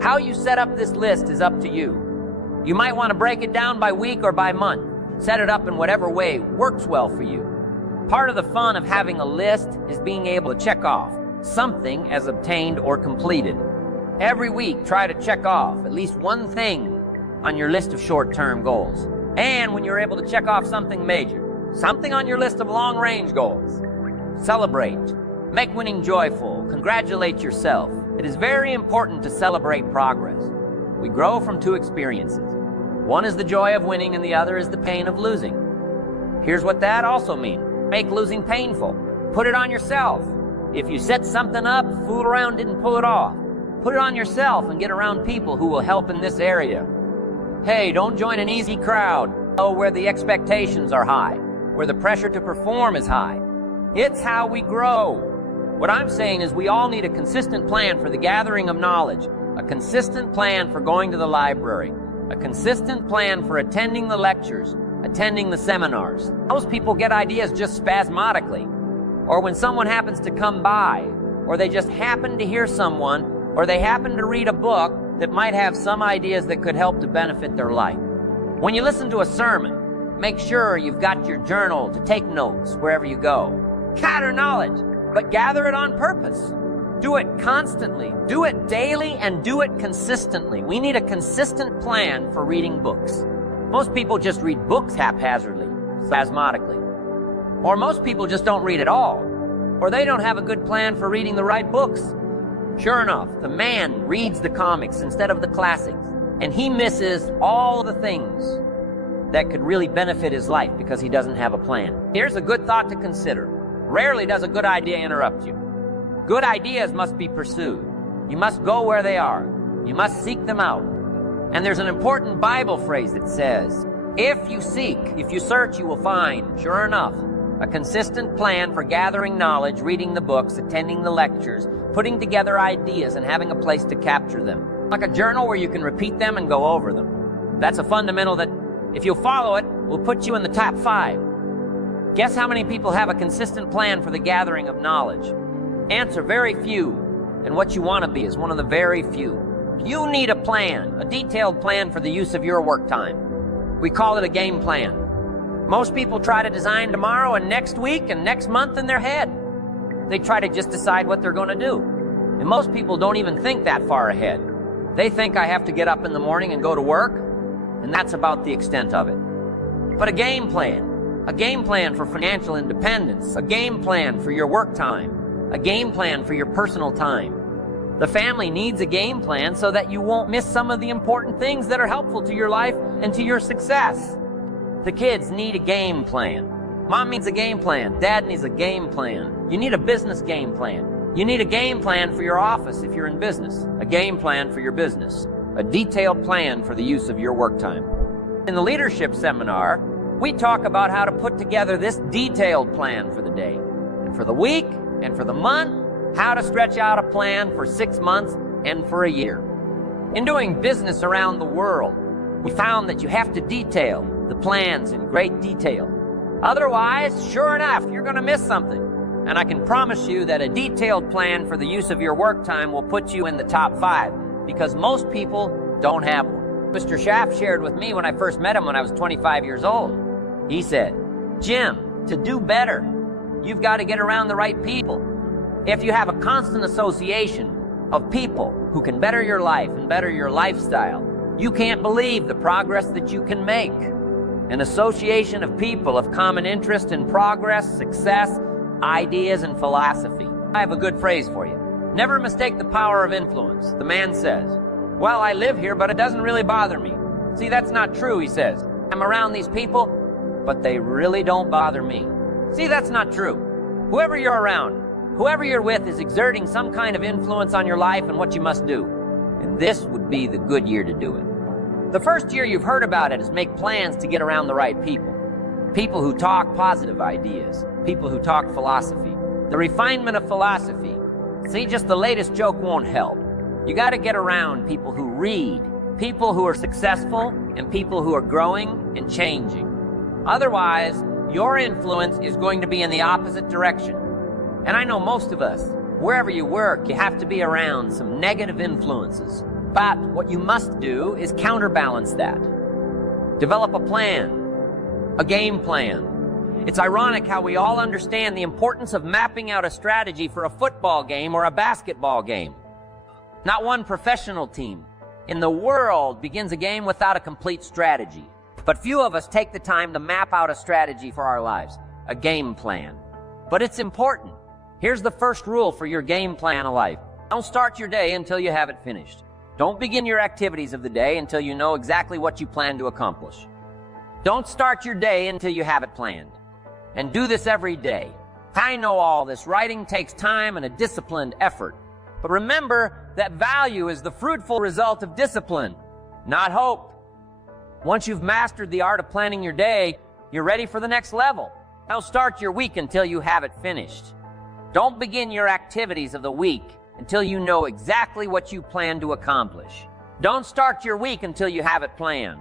How you set up this list is up to you. You might want to break it down by week or by month. Set it up in whatever way works well for you. Part of the fun of having a list is being able to check off something as obtained or completed. Every week, try to check off at least one thing on your list of short-term goals. And when you're able to check off something major, something on your list of long-range goals, celebrate. Make winning joyful. Congratulate yourself. It is very important to celebrate progress. We grow from 2 experiences. One is the joy of winning and the other is the pain of losing. Here's what that also means. Make losing painful. Put it on yourself. If you set something up, fool around, didn't pull it off, put it on yourself and get around people who will help in this area. Hey, don't join an easy crowd. Oh, where the expectations are high, where the pressure to perform is high. It's how we grow. What I'm saying is we all need a consistent plan for the gathering of knowledge, a consistent plan for going to the library, a consistent plan for attending the lectures, attending the seminars. Most people get ideas just spasmodically, or when someone happens to come by, or they just happen to hear someone, or they happen to read a book that might have some ideas that could help to benefit their life. When you listen to a sermon, Make sure you've got your journal to take notes wherever you go. Gather knowledge, but gather it on purpose. Do it constantly, do it daily, and do it consistently. We need a consistent plan for reading books. Most people just read books haphazardly, spasmodically. Or most people just don't read at all. Or they don't have a good plan for reading the right books. Sure enough, the man reads the comics instead of the classics, and he misses all the things that could really benefit his life because he doesn't have a plan. Here's a good thought to consider. Rarely does a good idea interrupt you. Good ideas must be pursued. You must go where they are. You must seek them out. And there's an important Bible phrase that says, if you seek, if you search, you will find. Sure enough, a consistent plan for gathering knowledge, reading the books, attending the lectures, putting together ideas, and having a place to capture them. Like a journal where you can repeat them and go over them. That's a fundamental that, if you'll follow it, will put you in the top 5. Guess how many people have a consistent plan for the gathering of knowledge? Answer, very few. And what you want to be is one of the very few. You need a plan, a detailed plan for the use of your work time. We call it a game plan. Most people try to design tomorrow and next week and next month in their head. They try to just decide what they're going to do. And most people don't even think that far ahead. They think I have to get up in the morning and go to work, and that's about the extent of it. But a game plan for financial independence, a game plan for your work time, a game plan for your personal time. The family needs a game plan so that you won't miss some of the important things that are helpful to your life and to your success. The kids need a game plan. Mom needs a game plan. Dad needs a game plan. You need a business game plan. You need a game plan for your office if you're in business, a game plan for your business, a detailed plan for the use of your work time. In the leadership seminar, we talk about how to put together this detailed plan for the day, and for the week, and for the month, how to stretch out a plan for 6 months and for a year. In doing business around the world, we found that you have to detail the plans in great detail. Otherwise, sure enough, you're going to miss something. And I can promise you that a detailed plan for the use of your work time will put you in the top 5, because most people don't have one. Mr. Schaff shared with me when I first met him when I was 25 years old. He said, Jim, to do better, you've got to get around the right people. If you have a constant association of people who can better your life and better your lifestyle, you can't believe the progress that you can make. An association of people of common interest in progress, success, ideas, and philosophy. I have a good phrase for you. Never mistake the power of influence. The man says, well, I live here, but it doesn't really bother me. See, that's not true, he says. I'm around these people, but they really don't bother me. See, that's not true. Whoever you're around, whoever you're with is exerting some kind of influence on your life and what you must do. And this would be the good year to do it. The first year you've heard about it is make plans to get around the right people. People who talk positive ideas. People who talk philosophy. The refinement of philosophy. See, just the latest joke won't help. You got to get around people who read, people who are successful, and people who are growing and changing. Otherwise, your influence is going to be in the opposite direction. And I know most of us, wherever you work, you have to be around some negative influences. But what you must do is counterbalance that. Develop a plan, a game plan. It's ironic how we all understand the importance of mapping out a strategy for a football game or a basketball game. Not one professional team in the world begins a game without a complete strategy. But few of us take the time to map out a strategy for our lives, a game plan. But it's important. Here's the first rule for your game plan of life. Don't start your day until you have it finished. Don't begin your activities of the day until you know exactly what you plan to accomplish. Don't start your day until you have it planned. And do this every day. I know all this. Writing takes time and a disciplined effort. But remember that value is the fruitful result of discipline, not hope. Once you've mastered the art of planning your day, you're ready for the next level. Don't start your week until you have it finished. Don't begin your activities of the week until you know exactly what you plan to accomplish. Don't start your week until you have it planned.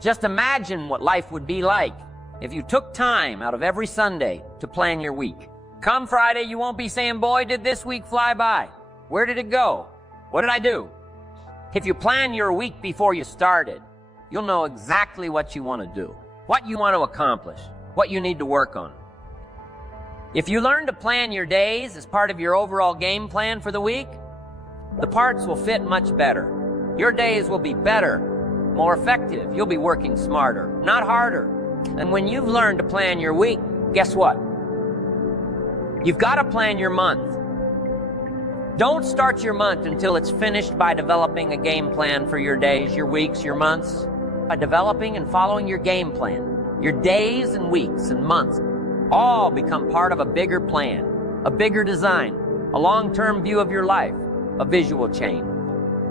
Just imagine what life would be like if you took time out of every Sunday to plan your week. Come Friday, you won't be saying, boy, did this week fly by. Where did it go? What did I do? If you plan your week before you started, you'll know exactly what you want to do. what you want to accomplish, what you need to work on. If you learn to plan your days as part of your overall game plan for the week, the parts will fit much better. Your days will be better, more effective. You'll be working smarter, not harder. And when you've learned to plan your week, guess what? You've got to plan your month. Don't start your month until it's finished by developing a game plan for your days, your weeks, your months. By developing and following your game plan, your days and weeks and months all become part of a bigger plan, a bigger design, a long-term view of your life, a visual chain.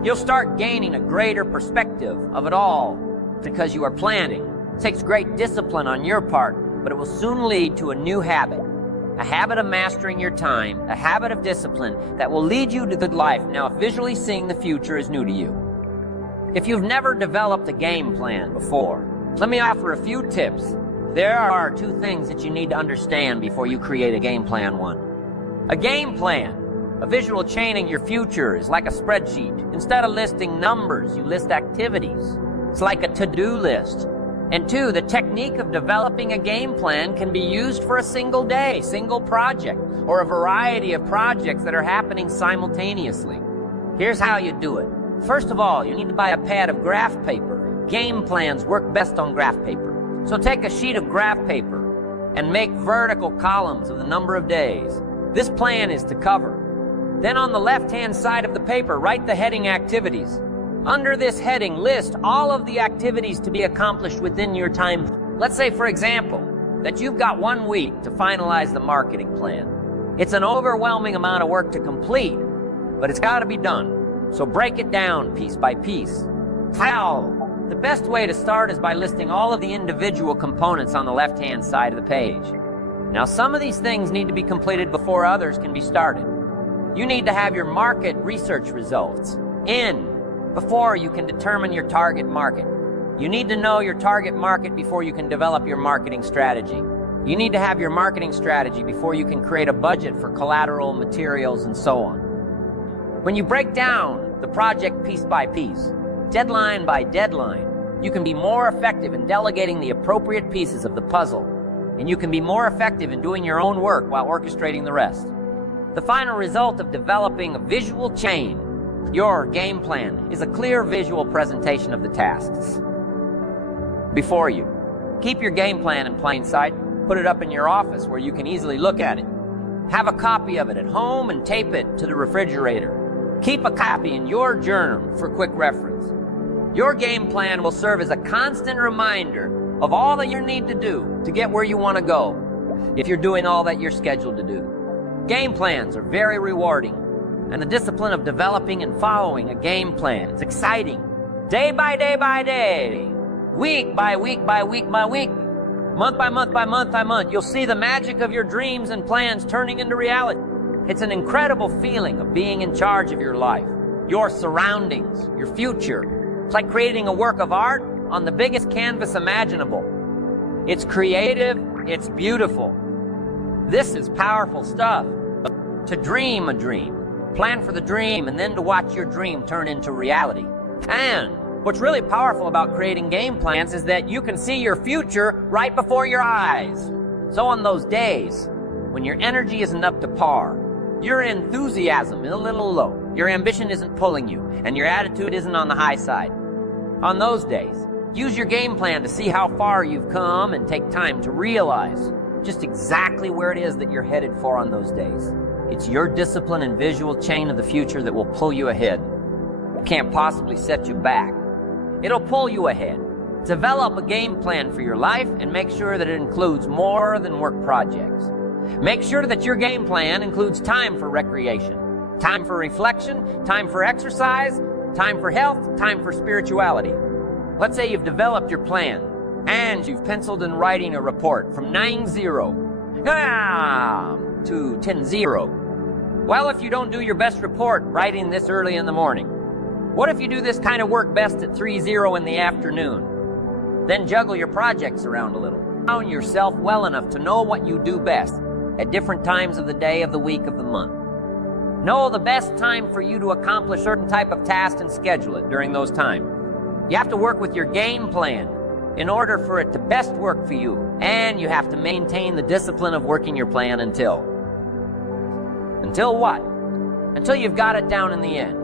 You'll start gaining a greater perspective of it all because you are planning. It takes great discipline on your part, but it will soon lead to a new habit, a habit of mastering your time, a habit of discipline that will lead you to good life. Now, if visually seeing the future is new to you, if you've never developed a game plan before, let me offer a few tips. There are two things that you need to understand before you create a game plan. One, a game plan, a visual chaining your future, is like a spreadsheet. Instead of listing numbers, you list activities. It's like a to-do list. And two, the technique of developing a game plan can be used for a single day, single project, or a variety of projects that are happening simultaneously. Here's how you do it. First of all, you need to buy a pad of graph paper. Game plans work best on graph paper. So take a sheet of graph paper and make vertical columns of the number of days this plan is to cover. Then on the left-hand side of the paper, write the heading activities. Under this heading, list all of the activities to be accomplished within your time. Let's say, for example, that you've got 1 week to finalize the marketing plan. It's an overwhelming amount of work to complete, but it's got to be done. So break it down piece by piece. How? The best way to start is by listing all of the individual components on the left-hand side of the page. Now, some of these things need to be completed before others can be started. You need to have your market research results in before you can determine your target market. You need to know your target market before you can develop your marketing strategy. You need to have your marketing strategy before you can create a budget for collateral, materials, and so on. When you break down the project piece by piece, deadline by deadline, you can be more effective in delegating the appropriate pieces of the puzzle, and you can be more effective in doing your own work while orchestrating the rest. The final result of developing a visual chain, your game plan, is a clear visual presentation of the tasks before you. Keep your game plan in plain sight. Put it up in your office where you can easily look at it. Have a copy of it at home and tape it to the refrigerator. Keep a copy in your journal for quick reference. Your game plan will serve as a constant reminder of all that you need to do to get where you want to go if you're doing all that you're scheduled to do. Game plans are very rewarding, and the discipline of developing and following a game plan is exciting. Day by day by day, week by week by week by week, month by month by month by month, you'll see the magic of your dreams and plans turning into reality. It's an incredible feeling of being in charge of your life, your surroundings, your future. It's like creating a work of art on the biggest canvas imaginable. It's creative, it's beautiful. This is powerful stuff. To dream a dream, plan for the dream, and then to watch your dream turn into reality. And what's really powerful about creating game plans is that you can see your future right before your eyes. So on those days when your energy isn't up to par, your enthusiasm is a little low, your ambition isn't pulling you, and your attitude isn't on the high side, on those days, use your game plan to see how far you've come and take time to realize just exactly where it is that you're headed for on those days. It's your discipline and visual chain of the future that will pull you ahead. It can't possibly set you back. It'll pull you ahead. Develop a game plan for your life and make sure that it includes more than work projects. Make sure that your game plan includes time for recreation, time for reflection, time for exercise, time for health, time for spirituality. Let's say you've developed your plan and you've penciled in writing a report from 9-0 to 10-0. Well, if you don't do your best report writing this early in the morning, what if you do this kind of work best at 3-0 in the afternoon? Then juggle your projects around a little. Know yourself well enough to know what you do best at different times of the day, of the week, of the month. Know the best time for you to accomplish certain type of task and schedule it during those times. You have to work with your game plan in order for it to best work for you. And you have to maintain the discipline of working your plan until what? Until you've got it down in the end.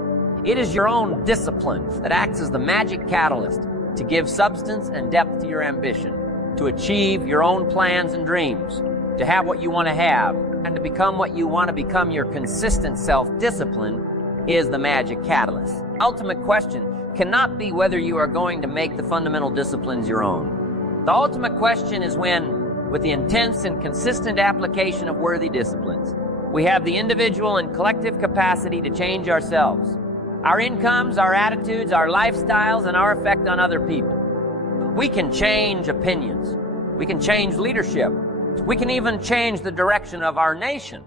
It is your own discipline that acts as the magic catalyst to give substance and depth to your ambition, to achieve your own plans and dreams, to have what you want to have, and to become what you want to become. Your consistent self-discipline is the magic catalyst. Ultimate question cannot be whether you are going to make the fundamental disciplines your own. The ultimate question is when, with the intense and consistent application of worthy disciplines, we have the individual and collective capacity to change ourselves, our incomes, our attitudes, our lifestyles, and our effect on other people. We can change opinions. We can change leadership. We can even change the direction of our nation.